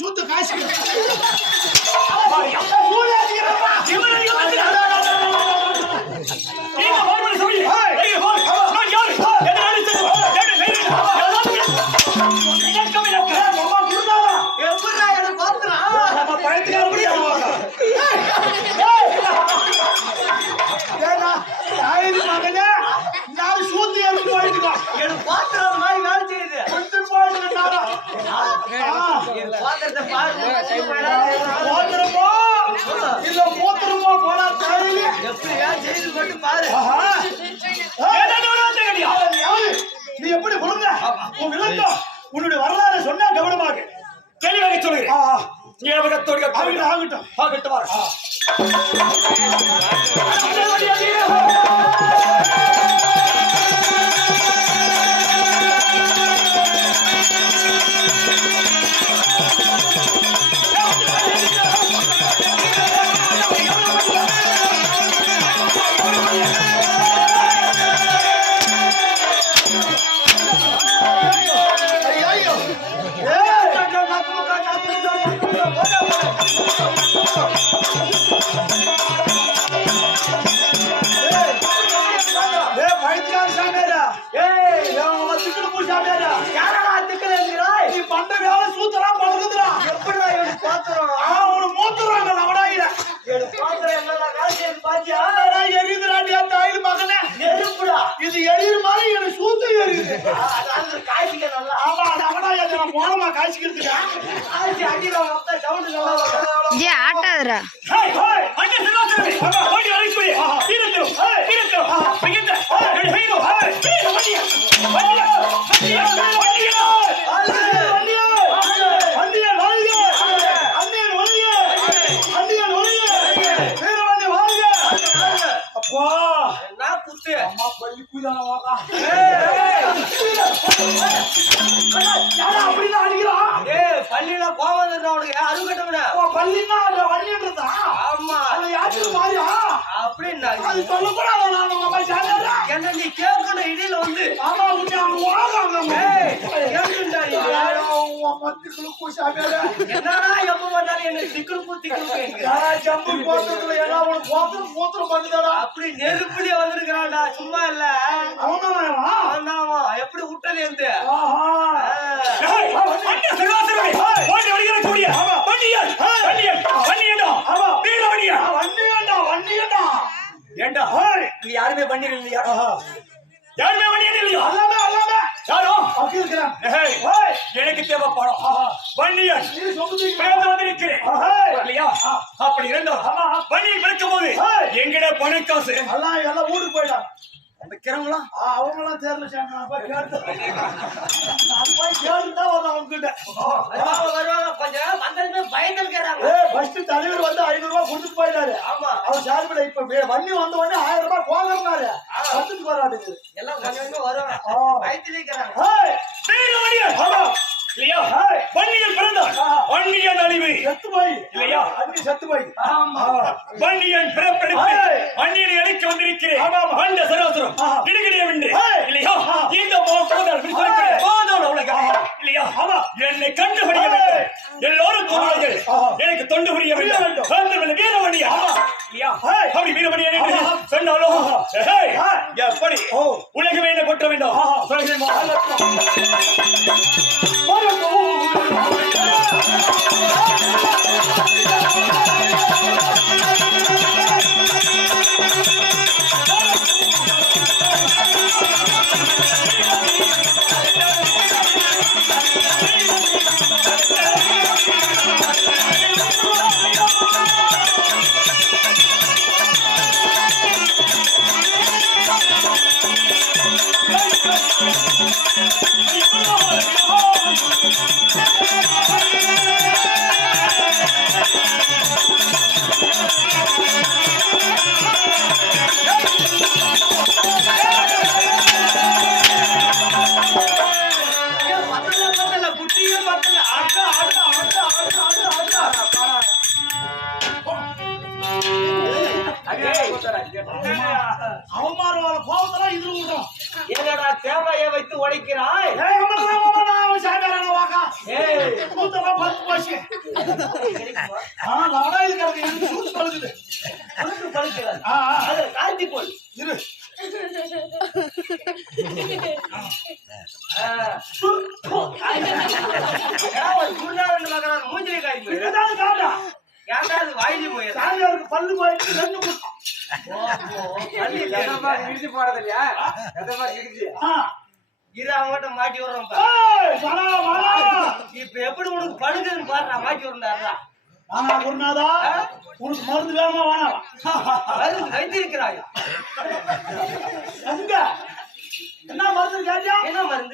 சூத்து காசு நீ எப்படி உன்னுடைய வரலாறு சொன்னா கவனமாக தெளிவாக சொல்லுகிறேன். ஞாபகத்தோடு ஆகட்டும் ஆகட்டும். இது எரியுற மாதிரி எனக்கு சூத்து எரியுது. போனமா காய்ச்சிக்கிறதுக்கா ஆட்டாதரா பள்ளியில போவாங்க அருகட்டா பள்ளினா வள்ளின்றதா? ஆமா அப்படின்னா என்ன நீ கேட்கணும் இடையில வந்து என்னடா எப்ப வந்தாலும் என்ன திக்குள் அப்படி நெருப்புலயே வந்திருக்கிறான்டா சும்மா இல்ல எப்படி விட்டது எந்த ஏண்டா நீ யாருமே பண்ணிரு இல்லையா? யாருமே பண்ணிரு இல்லையா? யாரோ எனக்கு தேவைப்படும் வண்டியன் வந்திருக்கிறேன் இல்லையா? அப்படி இருந்தோம் வண்டியை விளக்கும் போது எங்கட பணக்காசு எல்லாம் ஊருக்கு போயிட்டான். வைக்கிறவங்களா அவங்களாம் தேர்ல தலைவர் வந்து 500 ரூபாய் கொடுத்துட்டு போயிட்டாரு. ஆமா அவர் சார்பில் இப்ப வண்டி வந்த உடனே 1000 ரூபாய் போகிறாரு. வந்துட்டு வராது எல்லாம் கொஞ்சம் வருவாங்க இல்லையா? வண்டியில் பிறந்தார் வண்டியன் அழிவு செத்து போய் இல்லையா? அன்னி செத்து போய் வண்டியன் பிறப்பெடுத்து வண்டியை அழைக்க வந்திருக்கிறேன். அந்த சராசரம் கிடுகிடியவின்றி இல்லையா? இந்த இல்லையா? என்னை கண்டுபிடிக்க வேண்டும். எல்லோரும் தொழில்கள் எனக்கு தொண்டு புரிய வேண்டும். வீரமணியா இல்லையா? அப்படி வீரமணியா சொன்னாலும் எப்படி உலகமே என்ன கொட்ட வேண்டும்? அவமாரம் வர கோபத்தெல்லாம் இது விடுறோம். என்னடா தேவையை வைத்து உடைக்கிறாய்? அவன் சாயங்காலம் வாக்கா கூத்தெல்லாம் பழுத்து போச்சு. லவடா இருக்கிறது எனக்கு சூடு பழுக்குது. உனக்கு பழுக்கிறது. அதை காய்ச்சி போல் இரு. மூஞ்சிலே காய் போய் இதுதான் காரணம். ஏன்டா அது வாயிலி போய் சாயங்காலுக்கு பல்லு போயிட்டு ரெண்டு கூட்டம். இடிச்சு போறது இல்லையா? இரு அவங்ககிட்ட மாட்டி வர்றோம். இப்ப எப்படி உனக்கு படுக்குதுன்னு பாரு. நான் மாட்டி வரேன்டா. ஆனா குருநாதா உனக்கு மருந்து வேணுமா வேணாம்? மருந்து வைத்திருக்கிறாயா? எங்க என்ன மருந்து கேட்டியா? என்ன மருந்து?